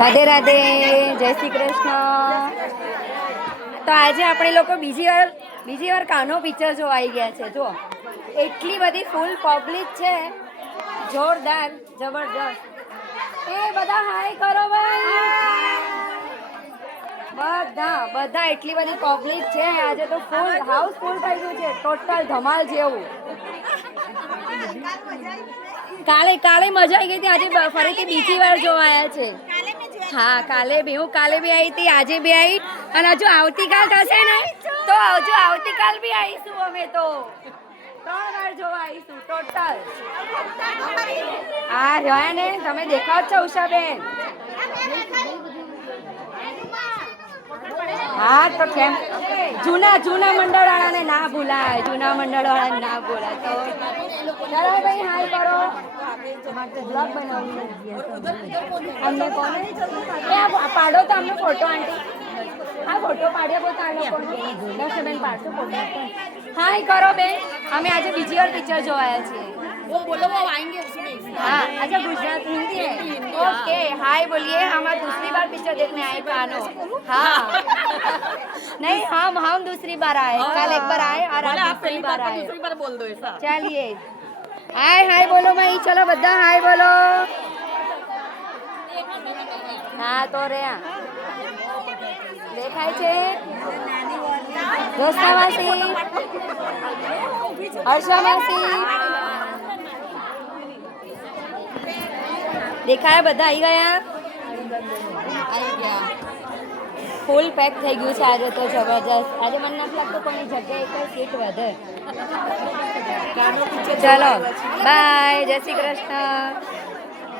રાધે રાધે, જય શ્રી કૃષ્ણ. તો આજે આપણે લોકો બીજી વાર કાનો પિક્ચર જોવા આવી ગયા છે. જો એટલી બધી ફૂલ પબ્લિક છે, જોરદાર જબરદસ્ત. એ બધા હાય કરો ભાઈ, બધા એટલી બધી પબ્લિક છે. આજે તો ફૂલ હાઉસફુલ થઈ ગયું છે, ટોટલ ધમાલ જેવું. કાલે મજા આવી ગઈ હતી, આજે ફરીથી બીજી વાર જોવા આવ્યા છે. હા, કાલે બી આવી હતી, આજે બી આવી, અને હજુ આવતીકાલ થશે ને તો હજુ આવતીકાલ બી આવીશું. અમે તો 3 વાર જોવા આવીશું ટોટલ. હા રહ્યા ને, તમે દેખાવ છો ઉષાબેન? હા તો કેમ, જૂના મંડળવાળાને ના ભૂલાય, જૂના મંડળવાળાને ના ભૂલાય. તો ચાલો ભાઈ હાય કરો. અમને કોને પાડો તો અમને ફોટો આંટી. હા ફોટો પાડ્યો બહુ તાર લોકો બેન પાડશો ફોટો. હાય કરો બેન, અમે આજે બીજી વાર પિક્ચર જોવાયા છીએ. हाँ अच्छा गुजरात हिंदी है, ओके हाय बोलिए. हम आज दूसरी बार पिक्चर देखने आए कानो. हाँ नहीं हम दूसरी बार आए, कल एक बार आए और आज दूसरी बार आए. दूसरी बार बोल दो ऐसा. चलिए हाय बोलो भाई, चलो બધા હાય બોલો. હા તો રે દેખાય છે દોસ્તા માસી, હર્ષા માસી દેખાયા, બધા આવી ગયા. ફૂલ પેક થઈ ગયું છે આજે તો જબરજસ્ત. આજે મને નથી લાગતું કોઈની જગ્યાએ કઈ સીટ વધે. ચલો બાય, જય શ્રી કૃષ્ણ.